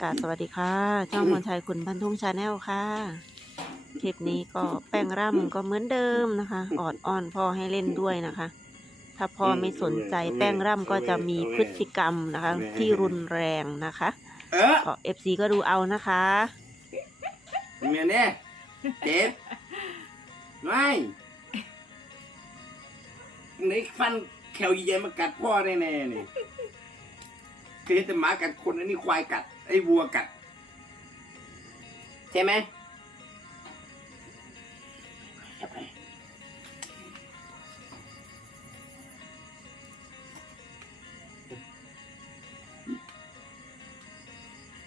กราบสวัสดีค่ะช่องมนชัยคุณพันทุ่งชาแนลค่ะ คลิปนี้ก็แป้งร่ำก็เหมือนเดิมนะคะ ออดอ้อนพ่อให้เล่นด้วยนะคะ ถ้าพ่อไม่สนใจแป้งร่ำก็จะมีพฤติกรรมนะคะ ที่รุนแรงนะคะเออก็เอฟซีก็ดูเอานะคะเมียเนี่ยเจ็บไม่ไหนฟันแขวเย็นมากัดพ่อแน่ๆนี่เคยเห็นแต่หมากัดคนอันนี้ควายกัด ไอ้วัวกัด ใช่ไหม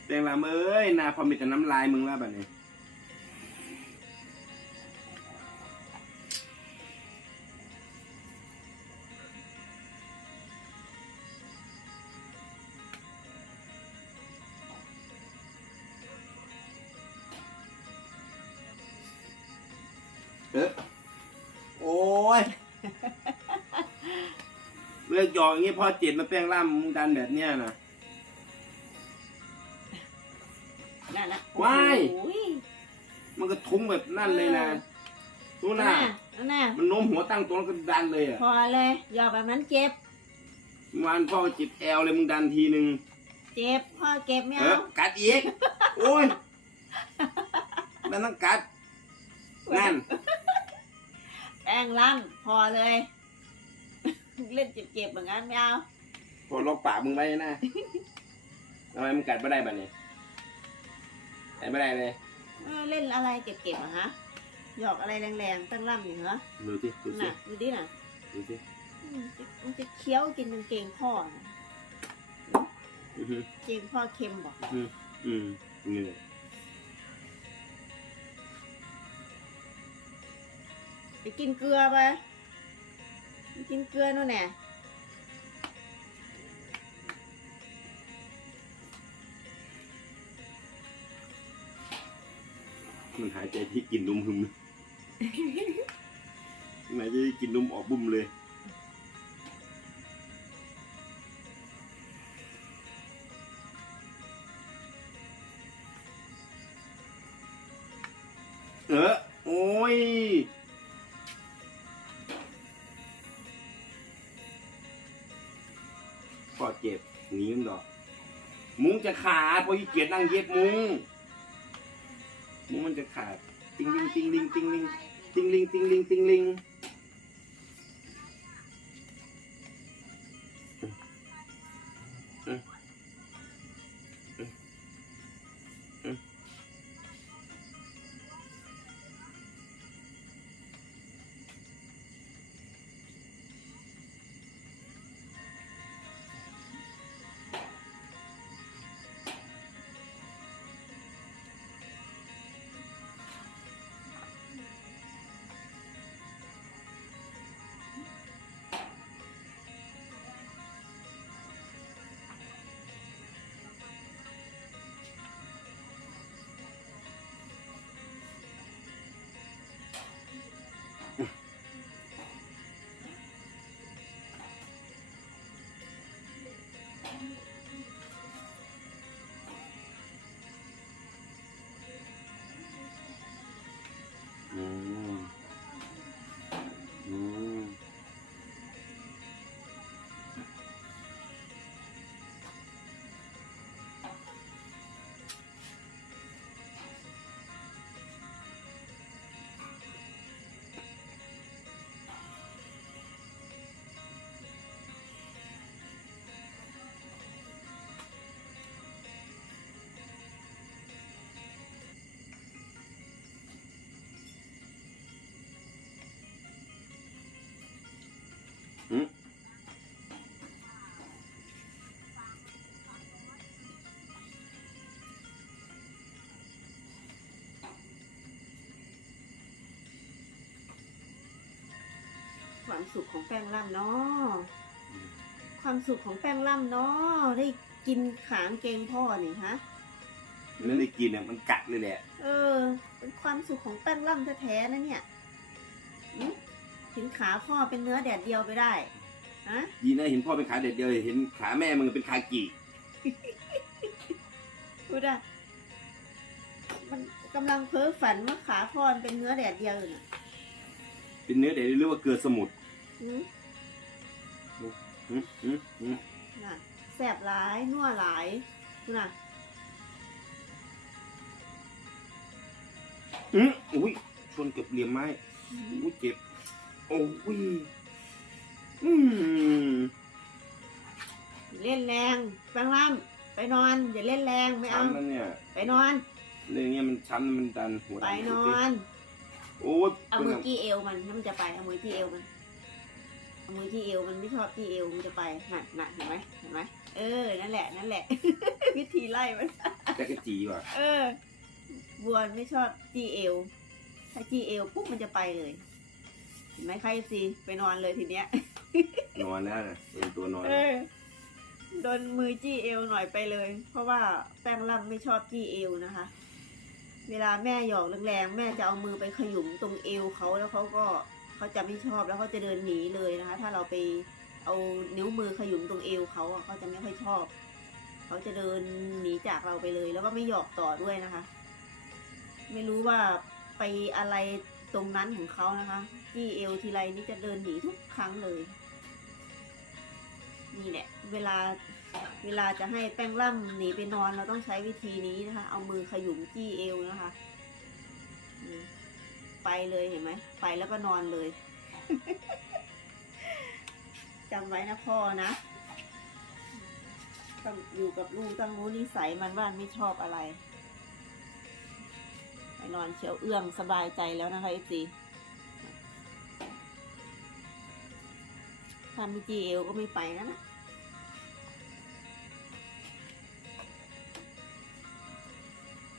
แตงลามเอ้ยนาพอมีแต่น้ำลายมึงแล้วแบบนี้ เออโอ้ยเลิกหยอกอย่างงี้พ่อเจ็ดมาแป้งล่ามมึงดันแบบเนี้ยนะ นั่นนะว้าย โอ้ยมันก็ทุ้งแบบนั่นเลยนะรู้นั่นนะน่ะนั่นน่ะมันโน้มหัวตั้งตรงแล้วก็ดันเลยอะพอเลยหยอกแบบนั้นเจ็บ เมื่อวานพ่อจิบแอลเลยมึงดันทีนึง เจ็บพ่อเก็บไม่เออเอากัดอีก โอ้ยมันต้องกัด นั่น แป้งร่ำพอเลย เล่นเจ็บๆเหมือนกันไม่เอาพอล็อกปากมึงไว้นะทำไมมึงกัดไม่ได้บ้านี่กัดไม่ได้เลยเออเล่นอะไรเก็บๆอะฮะหยอกอะไรแรงๆตั้งร่ำอยู่เหรอดูสิดูสิน่ะดูดิน่ะดูสิอืมมันจะเคี้ยวกินกางเกงพ่อน่ะอือหือเกงพ่อเค็มบอกอืมเหนื่อย ไปกินเกลือไปไปกินเกลือนู่นแน่มันหายใจที่กินนมหึมหายใจที่กินนมออกบุ้มเลยเออโอ้ย มุ้งจะขาดเพราะขี้เกียจนั่งเย็บมุ้งมุ้งมันจะขาดติงลิงติงลิงติงลิงติงลิงติงลิงติงลิง ความสุขของแป้งร่ำเนาะความสุขของแป้งร่ำเนาะได้กินขางเกงพ่อนี่ฮะไม่ได้กินเนี่ยมันกัดเลยแหละ เออ เป็นความสุขของแป้งร่ำแท้ๆนะเนี่ยอืม เห็นขาพ่อเป็นเนื้อแดดเดียวไปได้ฮะยีนะเห็นพ่อเป็นขาเด็ดเดียวเห็นขาแม่มึงเป็นขากี่อพูดอะมันกำลังเพ้อฝันว่าขาพรเป็นเนื้อแดดเดียวอยู่น่ะเป็นเนื้อเดี๋ยวเรียกว่าเกลือสมุทรหืมอืมอืมอืมน่ะแสบหลายนัวหลายพูดน่ะอืมอุ้ยชนเกับเหลี่ยมไม้อุ้ยเจ็บ โอ้ยอืมเล่นแรงแปลงร่ำไปนอน อย่าเล่นแรงไม่เอาช้ำนั่นเนี่ยไปนอน เรื่องเนี้ยมันช้ำมันดันหัวไปดันอน โอ้ยเอามือจี้เอวมันถ้ามันจะไปเอามือจี้เอวมันเอามือจี้เอวมันไม่ชอบจี้เอวมันจะไปน่ะน่ะเห็นไหมเห็นไหมเออ นั่นแหละ นั่นแหละ วิธีไล่มันจักรจีว่ะเออบัวไม่ชอบจี้เอวถ้าจี้เอวปุ๊บมันจะไปเลย เห็นไหมใครสิไปนอนเลยทีเนี้ย นอนแล้วนะเป็นตัวนอนเออโดนมือจี้เอวหน่อยไปเลย เพราะว่าแป้งล่ำไม่ชอบจี้เอวนะคะ เวลาแม่หยอกแรงๆแม่จะเอามือไปขยุมตรงเอวเขาแล้วเขาก็เขาจะไม่ชอบแล้วเขาจะเดินหนีเลยนะคะ ถ้าเราไปเอานิ้วมือขยุมตรงเอวเขาอะเขาจะไม่ค่อยชอบ เขาจะเดินหนีจากเราไปเลย แล้วก็ไม่หยอกต่อด้วยนะคะ ไม่รู้ว่าไปอะไรตรงนั้นของเขานะคะ จี้เอวทีไรนี่จะเดินหนีทุกครั้งเลย นี่แหละ เวลาเวลาจะให้แป้งล่ำหนีไปนอนเราต้องใช้วิธีนี้นะคะ เอามือขยุมจี้เอวนะคะ ไปเลยเห็นไหม ไปแล้วก็นอนเลยจำไว้นะพ่อนะต้องอยู่กับลูกต้องรู้นิสัยมันว่านไม่ชอบอะไร ไปนอนเชียวเอื้องสบายใจแล้วนะคะเอซี ถ้าไม่จีเอวก็ไม่ไปนะนะ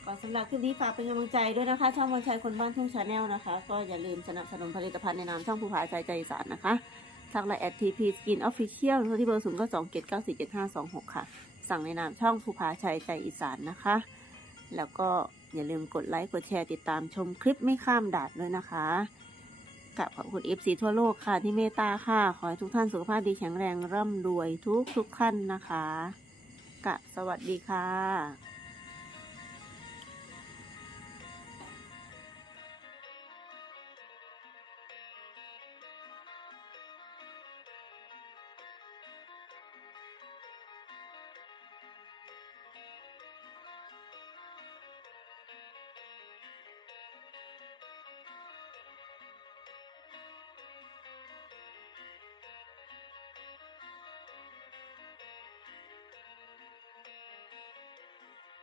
ก็สำหรับคลิปนี้ฝากเป็นกำลังใจด้วยนะคะ ช่องวันชัยคนบ้านทุ่งชาแนลนะคะ ก็อย่าลืมสนับสนุนผลิตภัณฑ์ในนามช่องผู้ผาใจใจอีสานนะคะทางไลน์แอดทีพีสกินออฟฟิเชียลที่เบอร์ศูนย์ก็สองเจ็ดเก้าสี่เจ็ดห้าสองหกค่ะ สั่งในนามช่องภูผาชัยใจอีสานนะคะ แล้วก็อย่าลืมกดไลค์กดแชร์ติดตามชมคลิปไม่ข้ามดาดด้วยนะคะ กับขอบคุณเอฟซีทั่วโลกค่ะที่เมตตาค่ะ ขอให้ทุกท่านสุขภาพดีแข็งแรงร่ำรวยทุกทุกๆท่านนะคะกะสวัสดีค่ะ